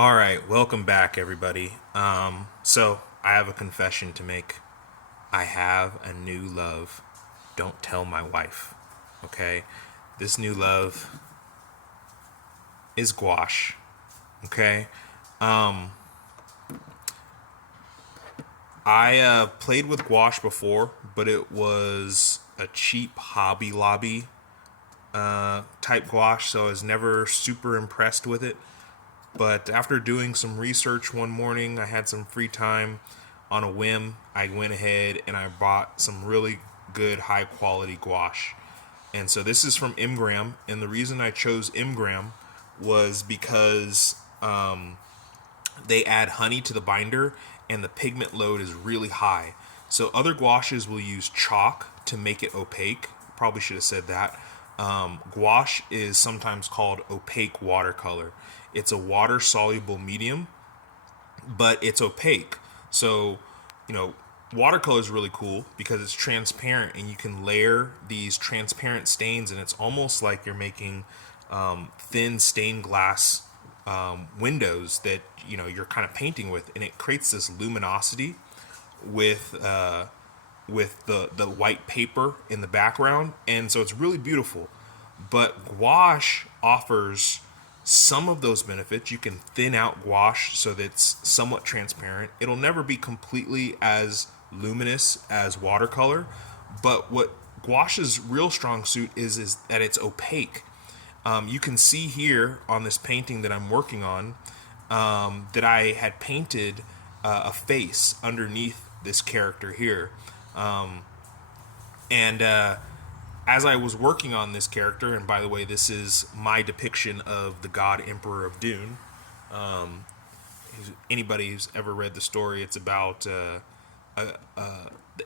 All right, welcome back, everybody. So I have a confession to make. I have a new love. Don't tell my wife. Okay, this new love is gouache. Okay, I played with gouache before, but it was a cheap Hobby Lobby type gouache, so I was never super impressed with it. But after doing some research one morning, I had some free time on a whim. I went ahead and I bought some really good high quality gouache. And so this is from Imgram. And the reason I chose Imgram was because they add honey to the binder and the pigment load is really high. So other gouaches will use chalk to make it opaque. Probably should have said that. Gouache is sometimes called opaque watercolor. It's a water soluble medium, but it's opaque. So, you know, watercolor is really cool because it's transparent and you can layer these transparent stains, and it's almost like you're making thin stained glass windows that you're kind of painting with, and it creates this luminosity with the white paper in the background, and so it's really beautiful. But gouache offers some of those benefits. You can thin out gouache so that it's somewhat transparent. It'll never be completely as luminous as watercolor, but what gouache's real strong suit is that it's opaque. You can see here on this painting that I'm working on that I had painted a face underneath this character here. And as I was working on this character, and by the way, this is my depiction of the God Emperor of Dune. Anybody who's ever read the story, it's about the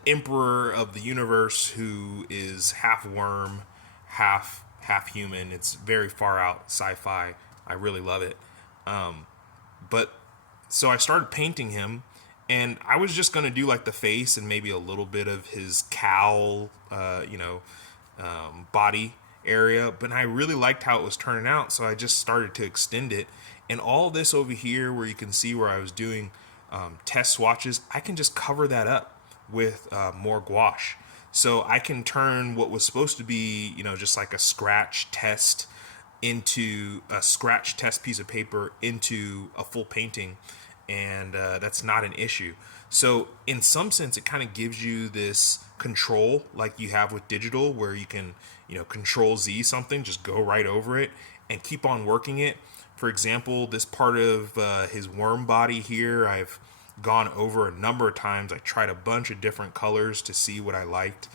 Emperor of the universe who is half worm, half human. It's very far out sci-fi. I really love it. But so I started painting him, and I was just gonna do like the face and maybe a little bit of his cowl, body area. But I really liked how it was turning out, so I just started to extend it. And all this over here, where you can see where I was doing test swatches, I can just cover that up with more gouache. So I can turn what was supposed to be, just like a scratch test piece of paper into a full painting, and that's not an issue. So in some sense, it kind of gives you this control like you have with digital, where you can control Z something, just go right over it and keep on working it. For example, this part of his worm body here, I've gone over a number of times. I tried a bunch of different colors to see what I liked,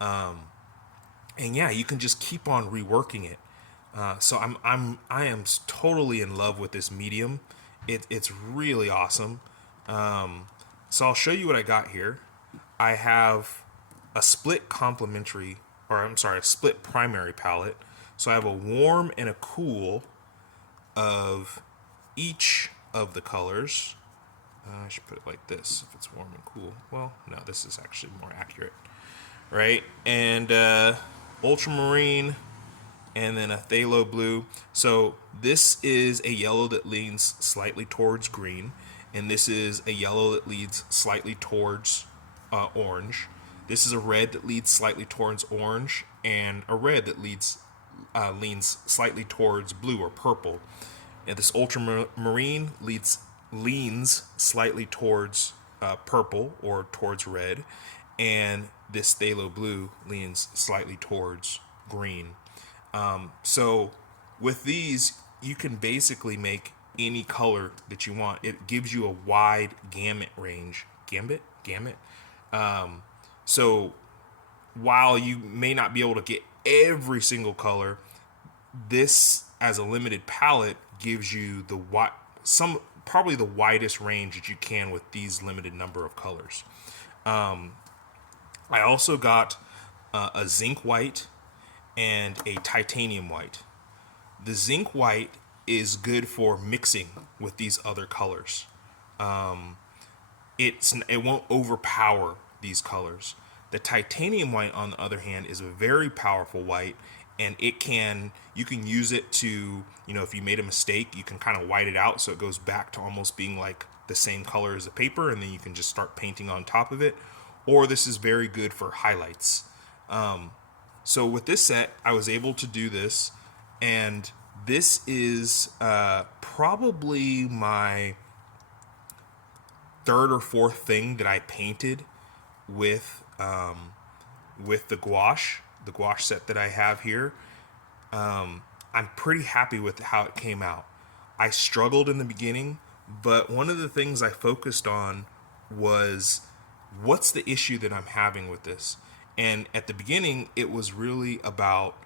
and yeah, you can just keep on reworking it. So I am totally in love with this medium. It's really awesome. So I'll show you what I got here. I have a split complementary, or I'm sorry, a split primary palette. So I have a warm and a cool of each of the colors. I should put it like this if it's warm and cool. Well, no, this is actually more accurate, right? And ultramarine, and then a phthalo blue. So this is a yellow that leans slightly towards green, and this is a yellow that leads slightly towards orange. This is a red that leads slightly towards orange, and a red that leads leans slightly towards blue or purple. And this ultramarine leans slightly towards purple or towards red, and this phthalo blue leans slightly towards green. So with these, you can basically make any color that you want. It gives you a wide gamut range. Gamut. So while you may not be able to get every single color, this as a limited palette gives you probably the widest range that you can with these limited number of colors. I also got a zinc white and a titanium white. The zinc white is good for mixing with these other colors. It won't overpower these colors. The titanium white, on the other hand, is a very powerful white, and you can use it to, if you made a mistake, you can kind of white it out so it goes back to almost being like the same color as the paper, and then you can just start painting on top of it. Or this is very good for highlights. So with this set, I was able to do this, and this is probably my third or fourth thing that I painted with the gouache set that I have here. I'm pretty happy with how it came out. I struggled in the beginning, but one of the things I focused on was, what's the issue that I'm having with this? And at the beginning, it was really about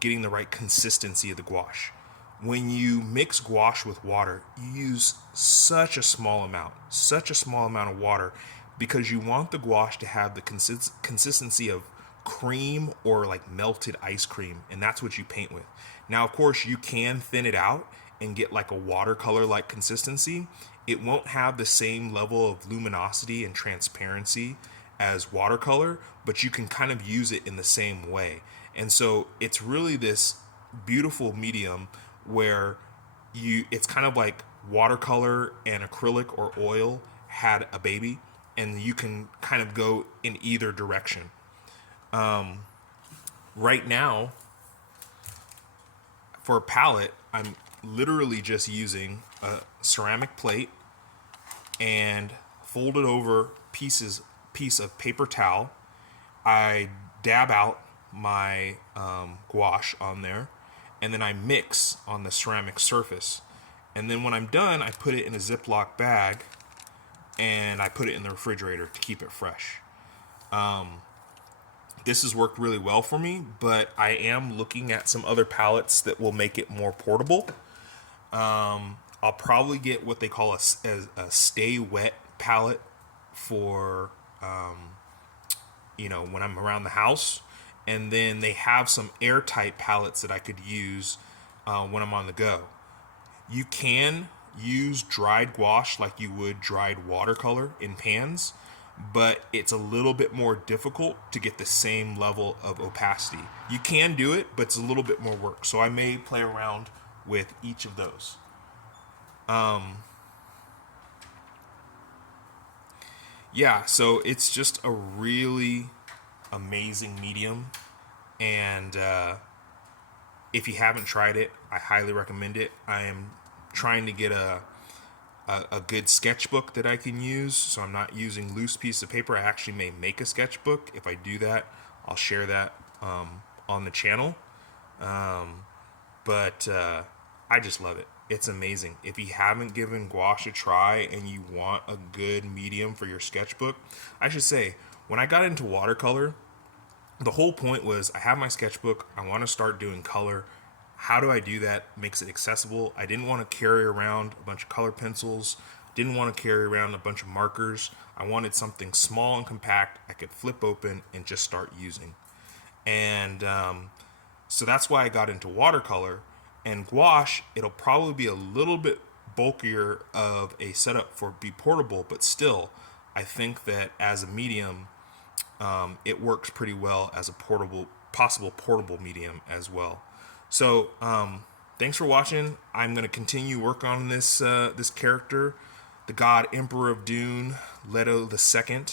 getting the right consistency of the gouache. When you mix gouache with water, you use such a small amount of water, because you want the gouache to have the consistency of cream or like melted ice cream, and that's what you paint with. Now, of course, you can thin it out and get like a watercolor like consistency. It won't have the same level of luminosity and transparency as watercolor, but you can kind of use it in the same way. And so it's really this beautiful medium where it's kind of like watercolor and acrylic or oil had a baby, and you can kind of go in either direction. Right now, for a palette, I'm literally just using a ceramic plate and folded over piece of paper towel. I dab out my gouache on there, and then I mix on the ceramic surface. And then when I'm done, I put it in a Ziploc bag and I put it in the refrigerator to keep it fresh. This has worked really well for me, but I am looking at some other palettes that will make it more portable. I'll probably get what they call a stay wet palette for, when I'm around the house. And then they have some airtight palettes that I could use when I'm on the go. You can use dried gouache like you would dried watercolor in pans, but it's a little bit more difficult to get the same level of opacity. You can do it, but it's a little bit more work. So I may play around with each of those. So it's just a really amazing medium. And if you haven't tried it, I highly recommend it. I am trying to get a good sketchbook that I can use, so I'm not using loose piece of paper. I actually may make a sketchbook. If I do that, I'll share that on the channel. But I just love it. It's amazing. If you haven't given gouache a try and you want a good medium for your sketchbook, I should say, when I got into watercolor, the whole point was, I have my sketchbook, I want to start doing color. How do I do that? Makes it accessible. I didn't want to carry around a bunch of color pencils, didn't want to carry around a bunch of markers. I wanted something small and compact I could flip open and just start using. And so that's why I got into watercolor. And gouache, it'll probably be a little bit bulkier of a setup for be portable, but still, I think that as a medium, it works pretty well as a possible portable medium as well. So, thanks for watching. I'm going to continue work on this character, the God Emperor of Dune, Leto II.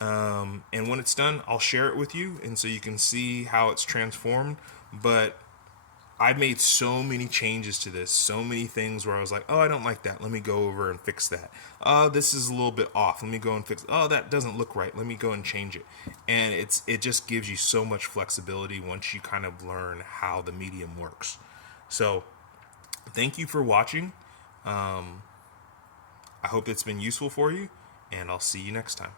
And when it's done, I'll share it with you, and so you can see how it's transformed. But I've made so many changes to this, so many things where I was like, oh, I don't like that. Let me go over and fix that. Oh, this is a little bit off. Let me go and fix it. Oh, that doesn't look right. Let me go and change it. And it just gives you so much flexibility once you kind of learn how the medium works. So thank you for watching. I hope it's been useful for you, and I'll see you next time.